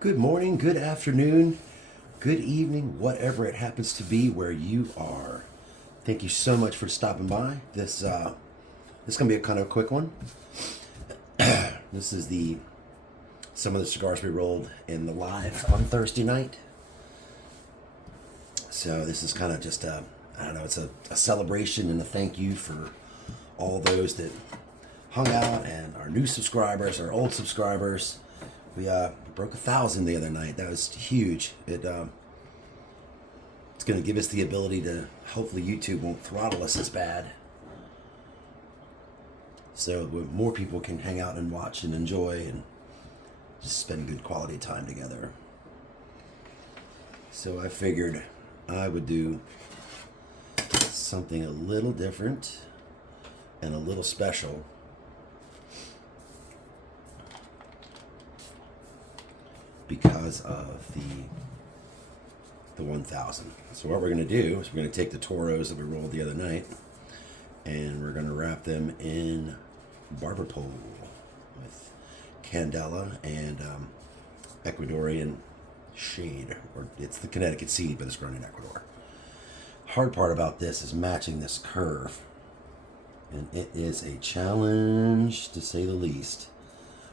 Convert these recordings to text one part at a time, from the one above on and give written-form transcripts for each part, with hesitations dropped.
Good morning, good afternoon, good evening, whatever it happens to be where you are. Thank you so much for stopping by. This is gonna be a kind of a quick one. This is the some of the cigars we rolled in the live on Thursday night. So this is kind of just I don't know, it's a celebration and a thank you for all those that hung out and our new subscribers, our old subscribers. We broke 1,000 the other night. That was huge. It's going to give us the ability to hopefully YouTube won't throttle us as bad, so more people can hang out and watch and enjoy and just spend good quality time together. So I figured I would do something a little different and a little special because of the 1,000. So what we're going to do is we're going to take the Toros that we rolled the other night and we're going to wrap them in Barber pole with Candela and Ecuadorian shade, or it's the Connecticut seed, but it's grown in Ecuador. Hard part about this is matching this curve, and it is a challenge to say the least.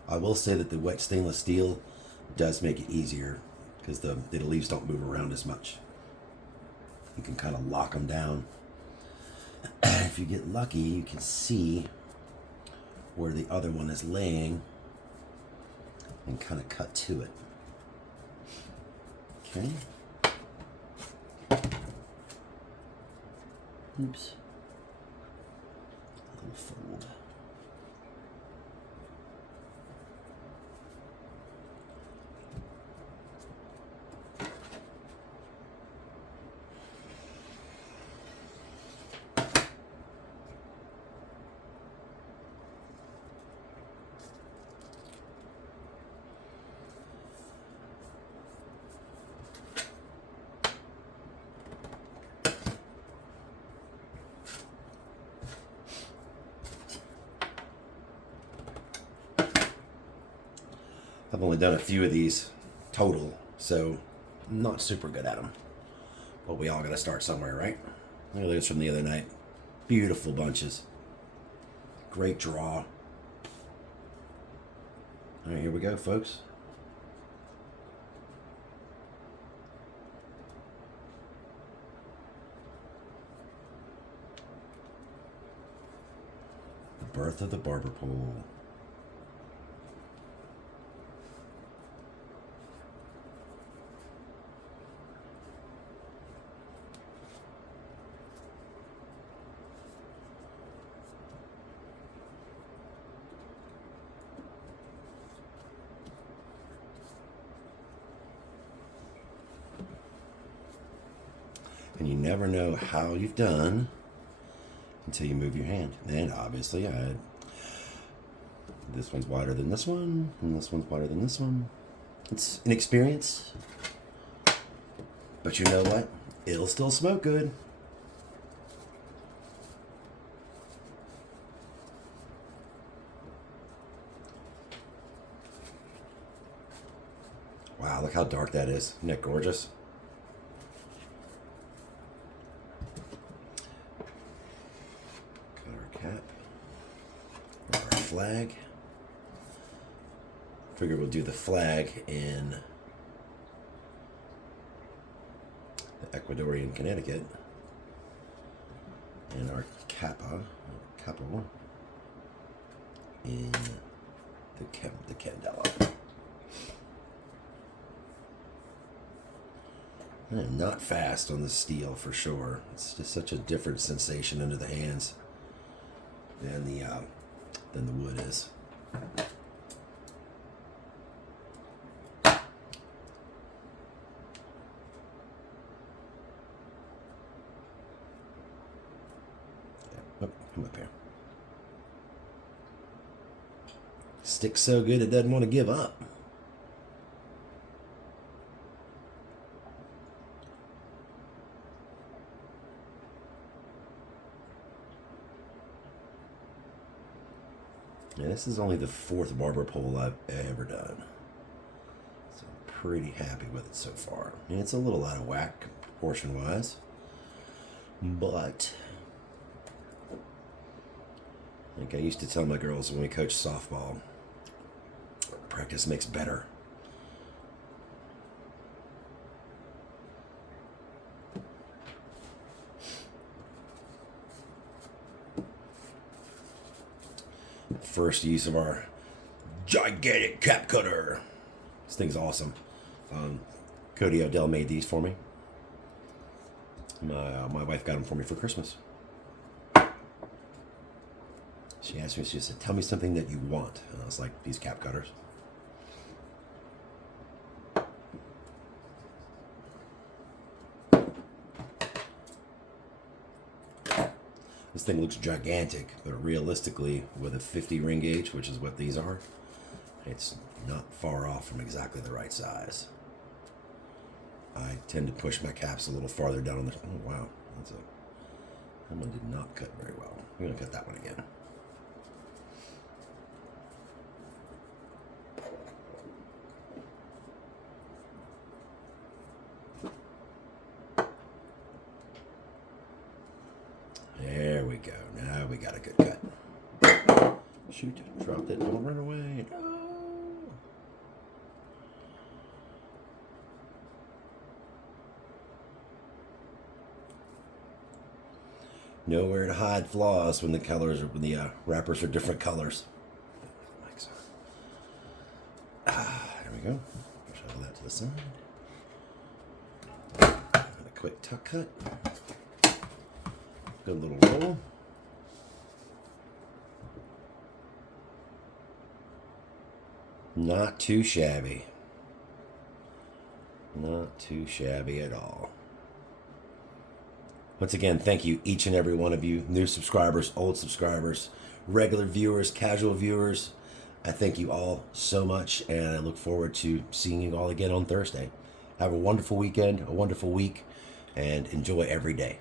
I will say that the wet stainless steel does make it easier because the leaves don't move around as much. You can kind of lock them down. If you get lucky, you can see where the other one is laying and kind of cut to it. Okay. Oops. A little fold. I've only done a few of these total, so I'm not super good at them. But we all got to start somewhere, right? Look at this from the other night. Beautiful bunches. Great draw. All right, here we go, folks. The birth of the barber pole. And you never know how you've done until you move your hand. And obviously this one's wider than this one, and this one's wider than this one. It's an experience, but you know what? It'll still smoke good. Wow, look how dark that is. Isn't that gorgeous? Cap, our flag. Figure we'll do the flag in the Ecuadorian Connecticut, and our capo in the Candela. I am not fast on the steel for sure. It's just such a different sensation under the hands than the wood is. Oh, come up here. Sticks so good it doesn't want to give up. Yeah, this is only the 4th barber pole I've ever done. So I'm pretty happy with it so far. I mean, it's a little out of whack proportion-wise, but like I used to tell my girls when we coached softball, practice makes better. First use of our gigantic cap cutter. This thing's awesome. Cody Odell made these for me. My wife got them for me for Christmas. She asked me, she said, tell me something that you want. And I was like, these cap cutters. This thing looks gigantic, but realistically, with a 50 ring gauge, which is what these are, it's not far off from exactly the right size. I tend to push my caps a little farther down on the... Oh, wow. That one did not cut very well. I'm going to cut that one again. There we go. Now we got a good cut. Shoot. Dropped it. Don't run away. No. Nowhere to hide flaws when the colors or when the wrappers are different colors. There we go. Shove that to the side. And a quick tuck cut. Good little roll. Not too shabby. Not too shabby at all. Once again, thank you, each and every one of you, new subscribers, old subscribers, regular viewers, casual viewers. I thank you all so much, and I look forward to seeing you all again on Thursday. Have a wonderful weekend, a wonderful week, and enjoy every day.